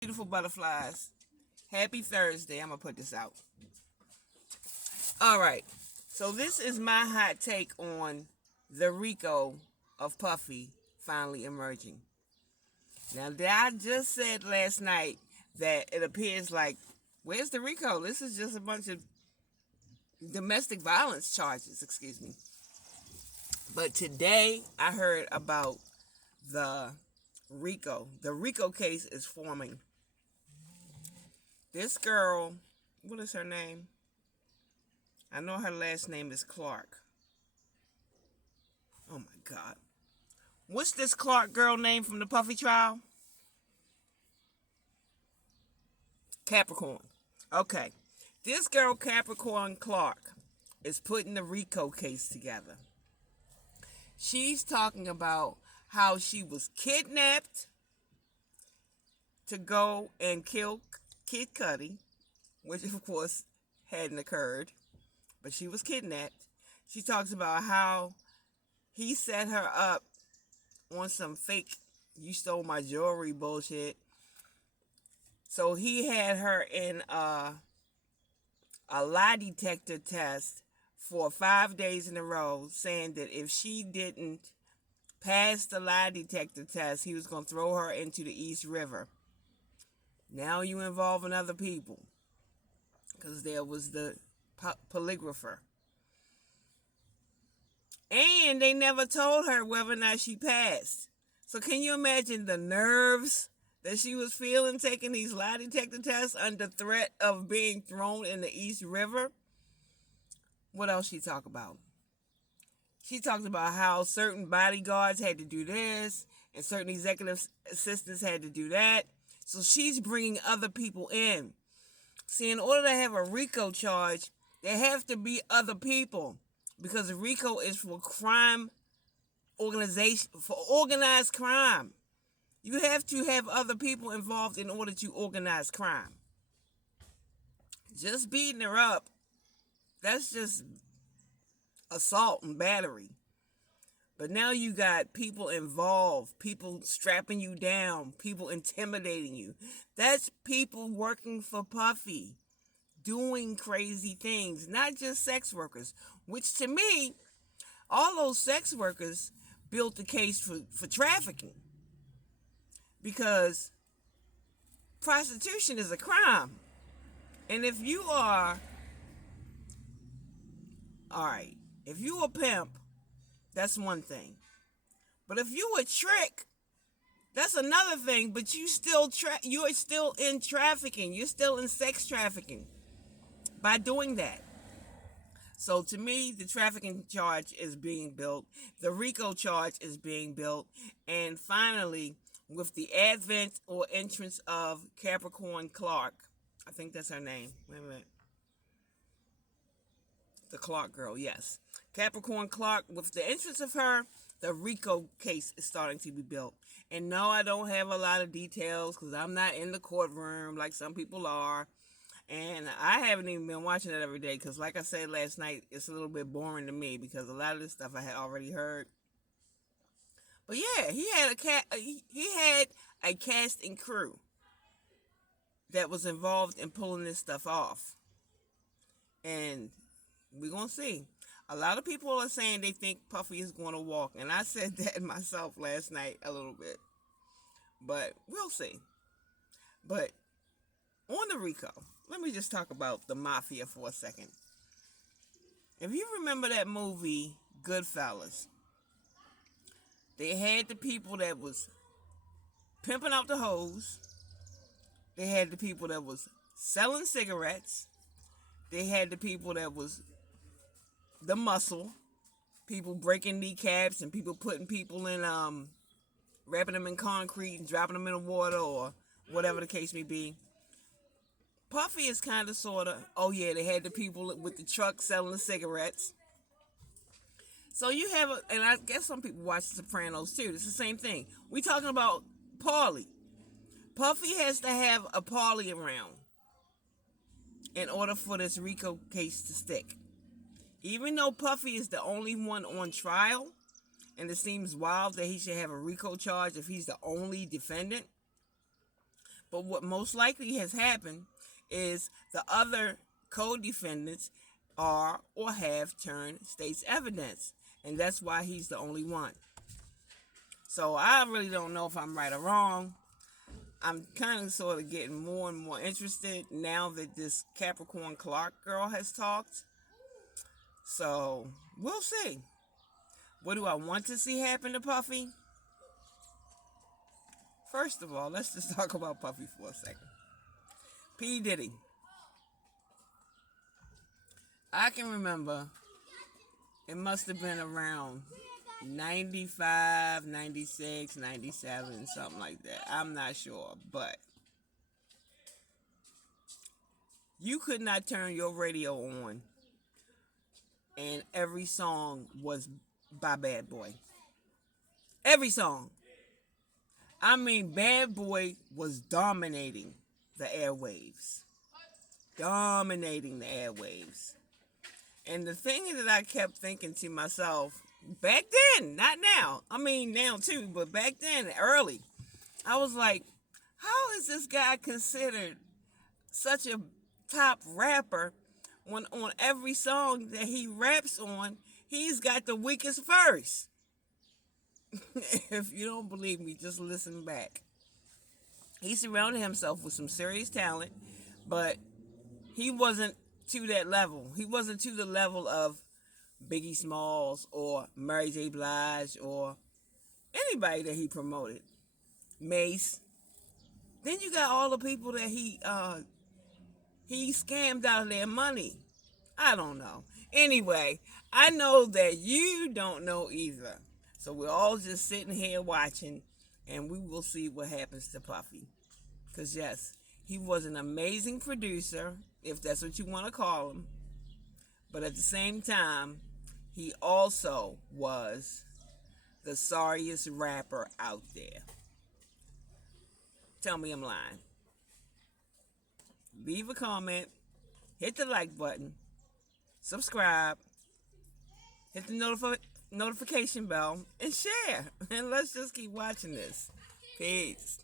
Beautiful butterflies. Happy Thursday. I'm going to put this out. All right. So this is my hot take on the RICO of Puffy finally emerging. Now, I just said last night that it appears like, where's the RICO? This is just a bunch of domestic violence charges, excuse me. But today I heard about the RICO. The RICO case is forming. This girl, what is her name? I know her last name is Clark. Oh my God. What's this Clark girl name from the Puffy trial? Capricorn. Okay. This girl, Capricorn Clark, is putting the RICO case together. She's talking about how she was kidnapped to go and kill Kid Cudi, which of course hadn't occurred, but she was kidnapped. She talks about how he set her up on some fake "you stole my jewelry" bullshit. So he had her in a lie detector test for 5 days in a row, saying that if she didn't pass the lie detector test, he was going to throw her into the East River. Now you involving other people, because there was the polygrapher. And they never told her whether or not she passed. So can you imagine the nerves that she was feeling taking these lie detector tests under threat of being thrown in the East River? What else she talked about? She talked about how certain bodyguards had to do this and certain executive assistants had to do that. So she's bringing other people in. See, in order to have a RICO charge, there have to be other people, because RICO is for crime organization, for organized crime. You have to have other people involved in order to organize crime. Just beating her up, that's just assault and battery. But now you got people involved, people strapping you down, people intimidating you. That's people working for Puffy, doing crazy things, not just sex workers, which to me, all those sex workers built the case for trafficking, because prostitution is a crime. And if you are, all right, if you a pimp, that's one thing. But if you a trick, that's another thing. But you are still in trafficking. You're still in sex trafficking by doing that. So to me, the trafficking charge is being built. The RICO charge is being built. And finally, with the advent or entrance of Capricorn Clark, I think that's her name. Wait a minute. The Clark girl, yes. Capricorn Clark, with the entrance of her, the RICO case is starting to be built. And no, I don't have a lot of details because I'm not in the courtroom like some people are. And I haven't even been watching it every day because, like I said last night, it's a little bit boring to me because a lot of this stuff I had already heard. But yeah, he had a cast and crew that was involved in pulling this stuff off. And we're going to see. A lot of people are saying they think Puffy is going to walk. And I said that myself last night a little bit. But we'll see. But on the RICO, let me just talk about the mafia for a second. If you remember that movie, Goodfellas, they had the people that was pimping out the hoes. They had the people that was selling cigarettes. They had the people that was the muscle, people breaking kneecaps and people putting people in, wrapping them in concrete and dropping them in the water or whatever the case may be. Puffy is kind of sort of, oh yeah, they had the people with the truck selling the cigarettes. So you have, and I guess some people watch The Sopranos too. It's the same thing. We talking about Paulie. Puffy has to have a Paulie around in order for this RICO case to stick. Even though Puffy is the only one on trial, and it seems wild that he should have a RICO charge if he's the only defendant, But what most likely has happened is the other co-defendants are or have turned state's evidence, and that's why he's the only one. So I really don't know if I'm right or wrong. I'm kind of sort of getting more and more interested now that this Capricorn Clark girl has talked. So we'll see. What do I want to see happen to Puffy? First of all, let's just talk about Puffy for a second. P. Diddy. I can remember it must have been around 95, 96, 97, something like that. I'm not sure, but you could not turn your radio on and every song was by Bad Boy. Every song. I mean, Bad Boy was dominating the airwaves. Dominating the airwaves. And the thing that I kept thinking to myself, back then, not now. I mean, now too, but back then, early, I was like, how is this guy considered such a top rapper when on every song that he raps on, he's got the weakest verse? If you don't believe me, just listen back. He surrounded himself with some serious talent, but he wasn't to that level. He wasn't to the level of Biggie Smalls or Mary J. Blige or anybody that he promoted. Mace. Then you got all the people that he scammed out of their money. I don't know. Anyway, I know that you don't know either. So we're all just sitting here watching, and we will see what happens to Puffy. Because yes, he was an amazing producer, if that's what you want to call him. But at the same time, he also was the sorriest rapper out there. Tell me I'm lying. Leave a comment, hit the like button, subscribe, hit the notification bell, and share. And let's just keep watching this. Peace.